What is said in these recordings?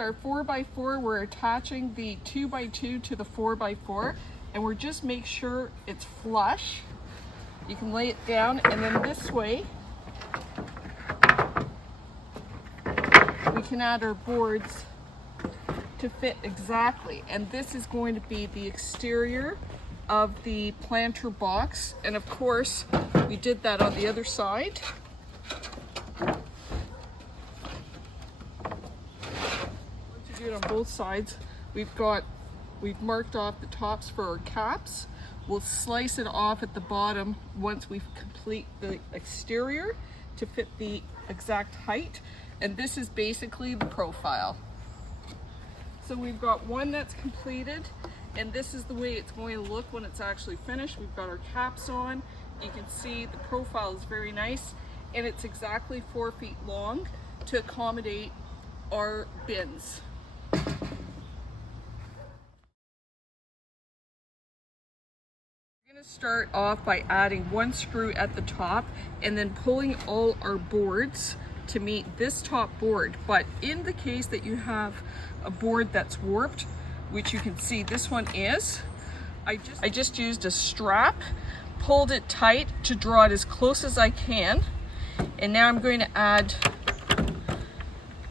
got our 4x4. We're attaching the 2x2 to the 4x4, and we're just make sure it's flush. You can lay it down, and then this way we can add our boards to fit exactly. And this is going to be the exterior of the planter box, and of course we did that on the other side. Once you do it on both sides, we've marked off the tops for our caps. We'll slice it off at the bottom once we complete the exterior to fit the exact height, and this is basically the profile. So we've got one that's completed, and this is the way it's going to look when it's actually finished. We've got our caps on. You can see the profile is very nice, and it's exactly 4 feet long to accommodate our bins. We're going to start off by adding one screw at the top and then pulling all our boards to meet this top board. But in the case that you have a board that's warped, which you can see this one is, I just used a strap, pulled it tight to draw it as close as I can, and now I'm going to add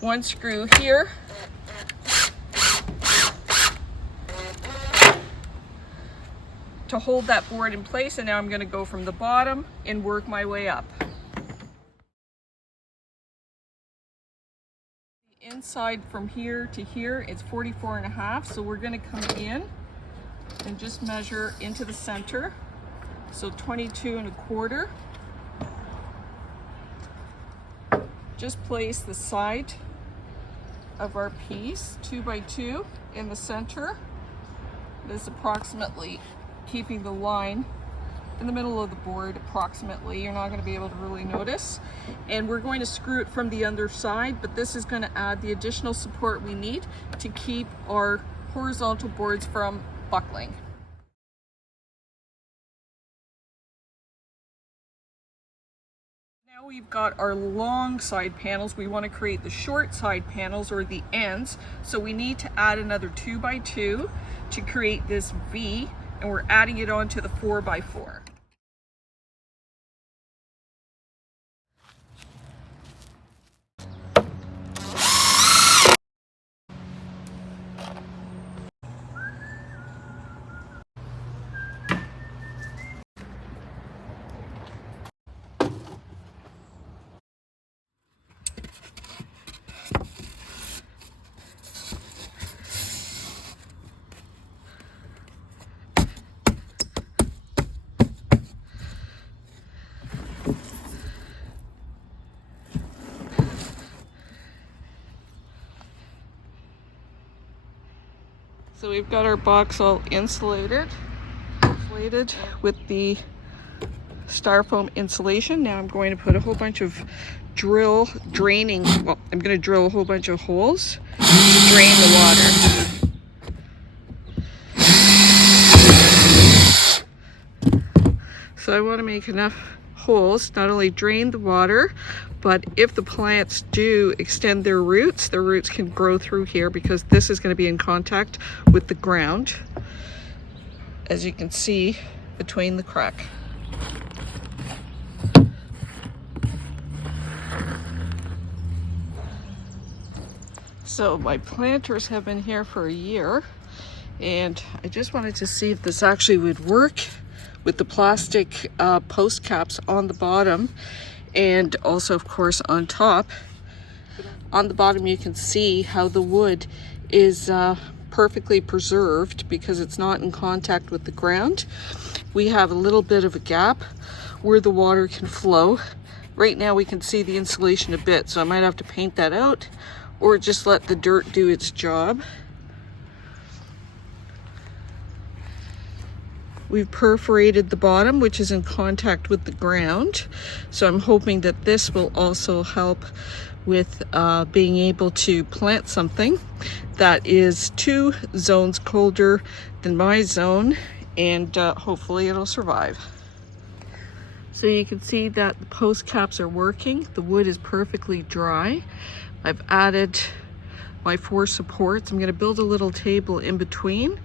one screw here to hold that board in place, and now I'm going to go from the bottom and work my way up. The inside from here to here, it's 44.5, so we're going to come in and just measure into the center, so 22.25. Just place the side of our piece 2x2 in the center. This is approximately keeping the line in the middle of the board approximately. You're not going to be able to really notice. And we're going to screw it from the other side, but this is going to add the additional support we need to keep our horizontal boards from buckling. Now we've got our long side panels. We want to create the short side panels, or the ends, so we need to add another 2x2 to create this V, and we're adding it onto the 4x4. So we've got our box all insulated with the styrofoam insulation. Now I'm going to put a whole bunch of I'm going to drill a whole bunch of holes to drain the water. So I want to make enough holes, not only drain the water, but if the plants do extend their roots can grow through here, because this is going to be in contact with the ground, as you can see between the crack. So my planters have been here for a year, and I just wanted to see if this actually would work with the plastic post caps on the bottom, and also of course on top. On the bottom you can see how the wood is perfectly preserved because it's not in contact with the ground. We have a little bit of a gap where the water can flow. Right now we can see the insulation a bit, so I might have to paint that out or just let the dirt do its job. We've perforated the bottom, which is in contact with the ground. So I'm hoping that this will also help with being able to plant something that is 2 zones colder than my zone, and hopefully it'll survive. So you can see that the post caps are working. The wood is perfectly dry. I've added my 4 supports. I'm going to build a little table in between.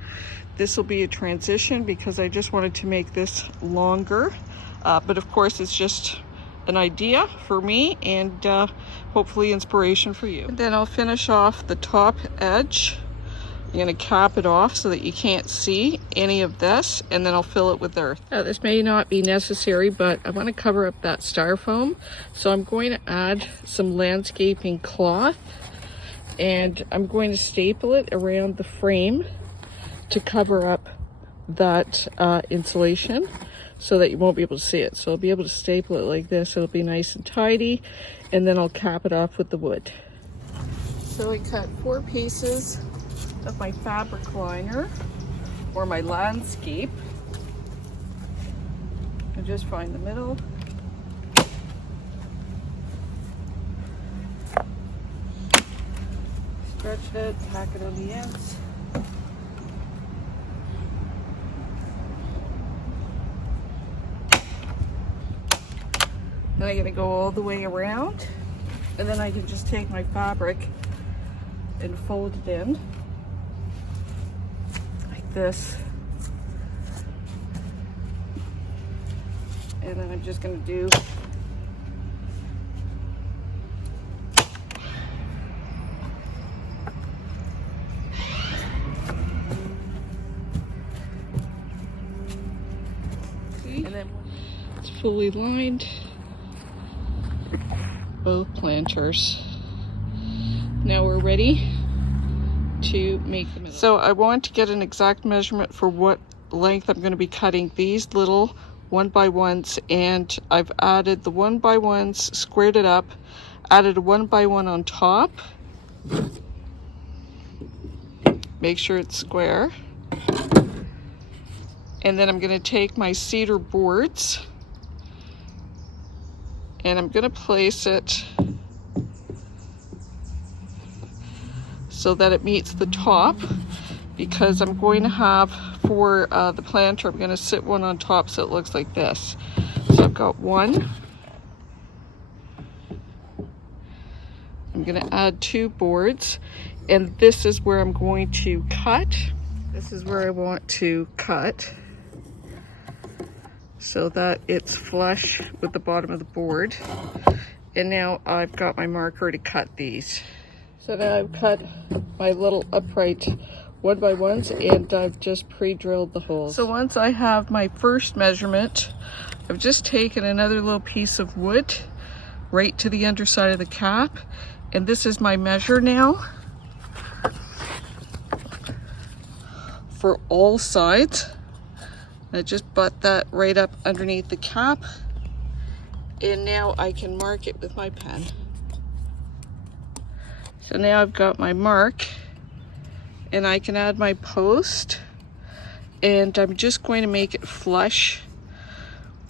This will be a transition because I just wanted to make this longer. But of course, it's just an idea for me and hopefully inspiration for you. And then I'll finish off the top edge. I'm going to cap it off so that you can't see any of this, and then I'll fill it with earth. Now, this may not be necessary, but I want to cover up that styrofoam. So I'm going to add some landscaping cloth, and I'm going to staple it around the frame to cover up that insulation, so that you won't be able to see it. So I'll be able to staple it like this. It'll be nice and tidy, and then I'll cap it off with the wood. So I cut 4 pieces of my fabric liner or my landscape. I just find the middle. Stretch it, pack it on the ends. Then I'm going to go all the way around, and then I can just take my fabric and fold it in like this. And then I'm just going to do and then it's fully lined. Both planters. Now we're ready to make the middle. So I want to get an exact measurement for what length I'm going to be cutting these little 1x1s, and I've added the 1x1s, squared it up, added a 1x1 on top. Make sure it's square. And then I'm going to take my cedar boards and I'm going to place it so that it meets the top, because I'm going to have, for the planter, I'm going to sit one on top so it looks like this. So I've got one. I'm going to add 2 boards, and this is where I'm going to cut. This is where I want to cut, so that it's flush with the bottom of the board. And now I've got my marker to cut these. So now I've cut my little upright 1x1s, and I've just pre-drilled the holes. So once I have my first measurement, I've just taken another little piece of wood right to the underside of the cap, and this is my measure now for all sides. I just butt that right up underneath the cap, and now I can mark it with my pen. So now I've got my mark, and I can add my post, and I'm just going to make it flush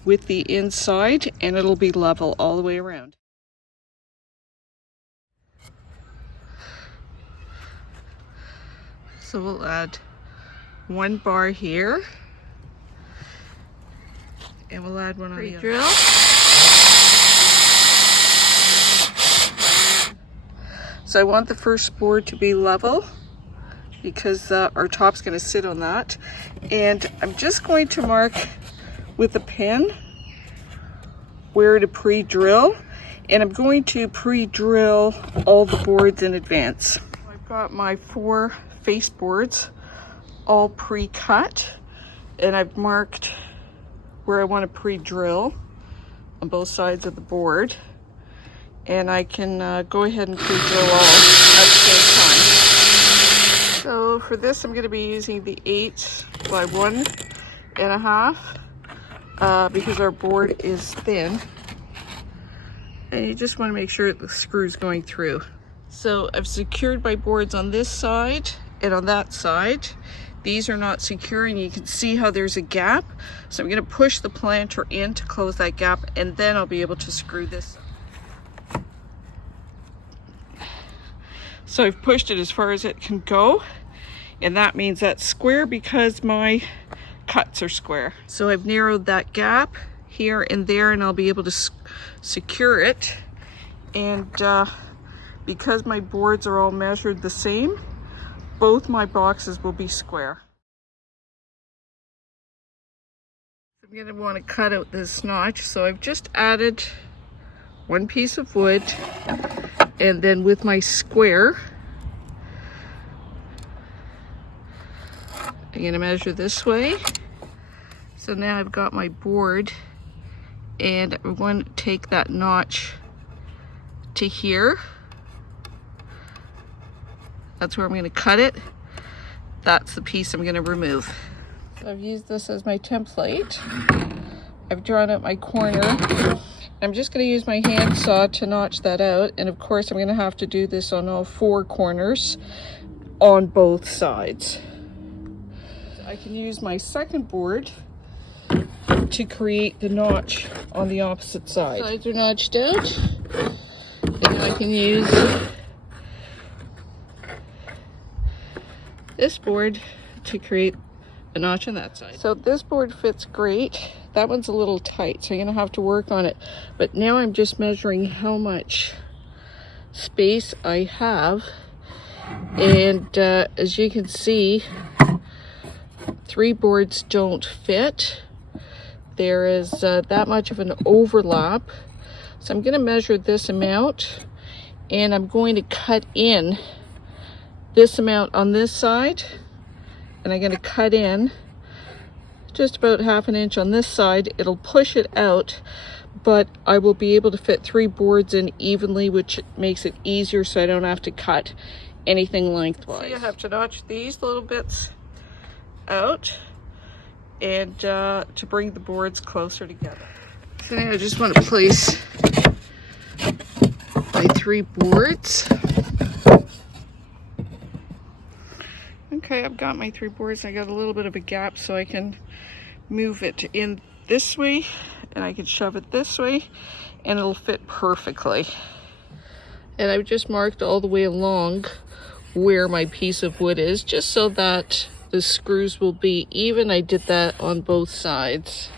with the inside, and it'll be level all the way around. So we'll add 1 bar here. And we'll add one on the drill. So I want the first board to be level because our top's going to sit on that. And I'm just going to mark with a pen where to pre-drill. And I'm going to pre-drill all the boards in advance. I've got my 4 face boards all pre-cut, and I've marked where I want to pre-drill on both sides of the board, and I can go ahead and pre-drill all at the same time. So for this, I'm going to be using the 8x1.5 because our board is thin, and you just want to make sure the screw's going through. So I've secured my boards on this side and on that side. These are not secure, and you can see how there's a gap. So I'm going to push the planter in to close that gap, and then I'll be able to screw this. So I've pushed it as far as it can go, and that means that's square because my cuts are square. So I've narrowed that gap here and there, and I'll be able to secure it and because my boards are all measured the same, both my boxes will be square. I'm going to want to cut out this notch, so I've just added one piece of wood, and then with my square, I'm going to measure this way. So now I've got my board, and I'm going to take that notch to here. That's where I'm going to cut it. That's the piece I'm going to remove. So I've used this as my template. I've drawn out my corner. I'm just going to use my handsaw to notch that out, and of course I'm going to have to do this on all four corners on both sides. I can use my second board to create the notch on the opposite side. Sides are notched out, and then I can use this board to create a notch on that side. So this board fits great. That one's a little tight, so I'm gonna have to work on it. But now I'm just measuring how much space I have, and as you can see, 3 boards don't fit. There is that much of an overlap. So I'm gonna measure this amount, and I'm going to cut in this amount on this side, and I'm going to cut in just about ½ inch on this side. It'll push it out, but I will be able to fit 3 boards in evenly, which makes it easier so I don't have to cut anything lengthwise. So you have to notch these little bits out, and to bring the boards closer together. So now I just want to place my 3 boards. Okay, I've got my 3 boards. I got a little bit of a gap, so I can move it in this way, and I can shove it this way, and it'll fit perfectly. And I've just marked all the way along where my piece of wood is, just so that the screws will be even. I did that on both sides.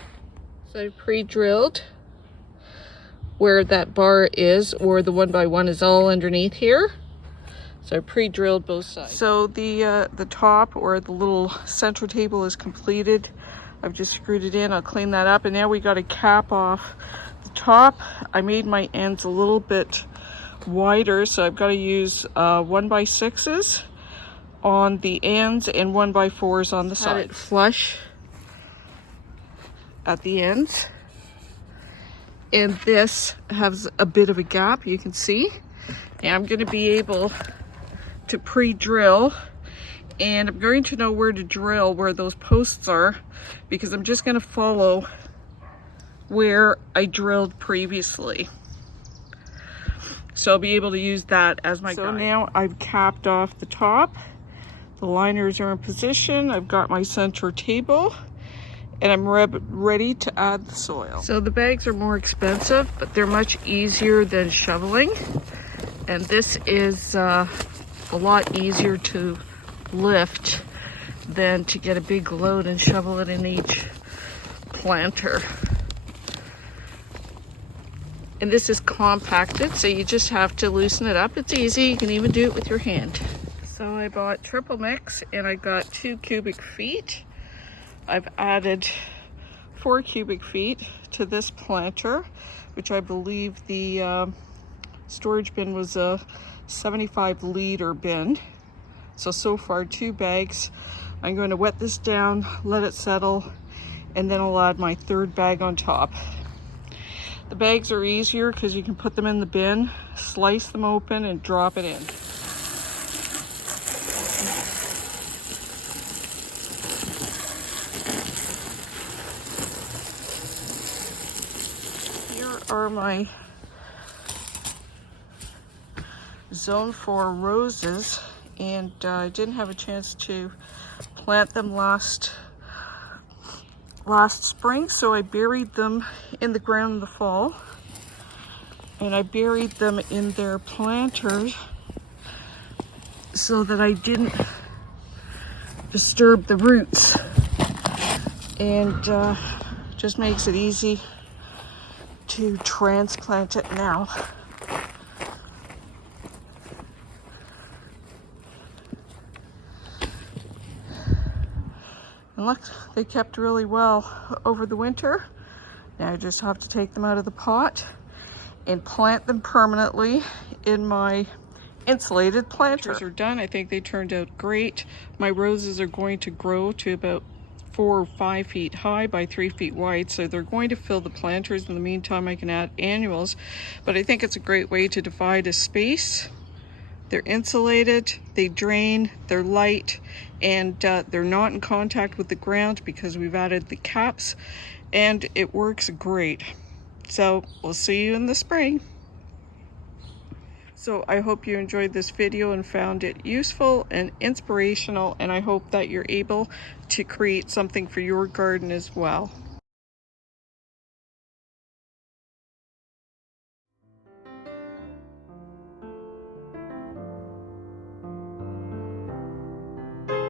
So I pre-drilled where that bar is, or the 1x1 is all underneath here. So I pre-drilled both sides. So the top, or the little center table, is completed. I've just screwed it in. I'll clean that up, and now we got to cap off the top. I made my ends a little bit wider, so I've got to use 1x6s on the ends and 1x4s on the sides. Had it flush at the ends, and this has a bit of a gap, you can see, and I'm going to be able to pre-drill, and I'm going to know where to drill where those posts are, because I'm just going to follow where I drilled previously. So I'll be able to use that as my guide. So now I've capped off the top. The liners are in position. I've got my center table, and I'm ready to add the soil. So the bags are more expensive, but they're much easier than shoveling. And this is a lot easier to lift than to get a big load and shovel it in each planter. And this is compacted, so you just have to loosen it up. It's easy. You can even do it with your hand. So I bought triple mix, and I got 2 cubic feet. I've added 4 cubic feet to this planter, which I believe the storage bin was a 75-liter bin. So far 2 bags. I'm going to wet this down, let it settle, and then I'll add my 3rd bag on top. The bags are easier because you can put them in the bin, slice them open, and drop it in. Here are my Zone 4 roses, and I didn't have a chance to plant them last spring, so I buried them in the ground in the fall, and I buried them in their planters so that I didn't disturb the roots, and just makes it easy to transplant it now. And look, they kept really well over the winter. Now I just have to take them out of the pot and plant them permanently in my insulated planters. Are done. I think they turned out great. My roses are going to grow to about 4 or 5 feet high by 3 feet wide, so they're going to fill the planters. In the meantime, I can add annuals, but I think it's a great way to divide a space. They're insulated, they drain, they're light, and they're not in contact with the ground because we've added the caps, and it works great. So we'll see you in the spring. So I hope you enjoyed this video and found it useful and inspirational, and I hope that you're able to create something for your garden as well.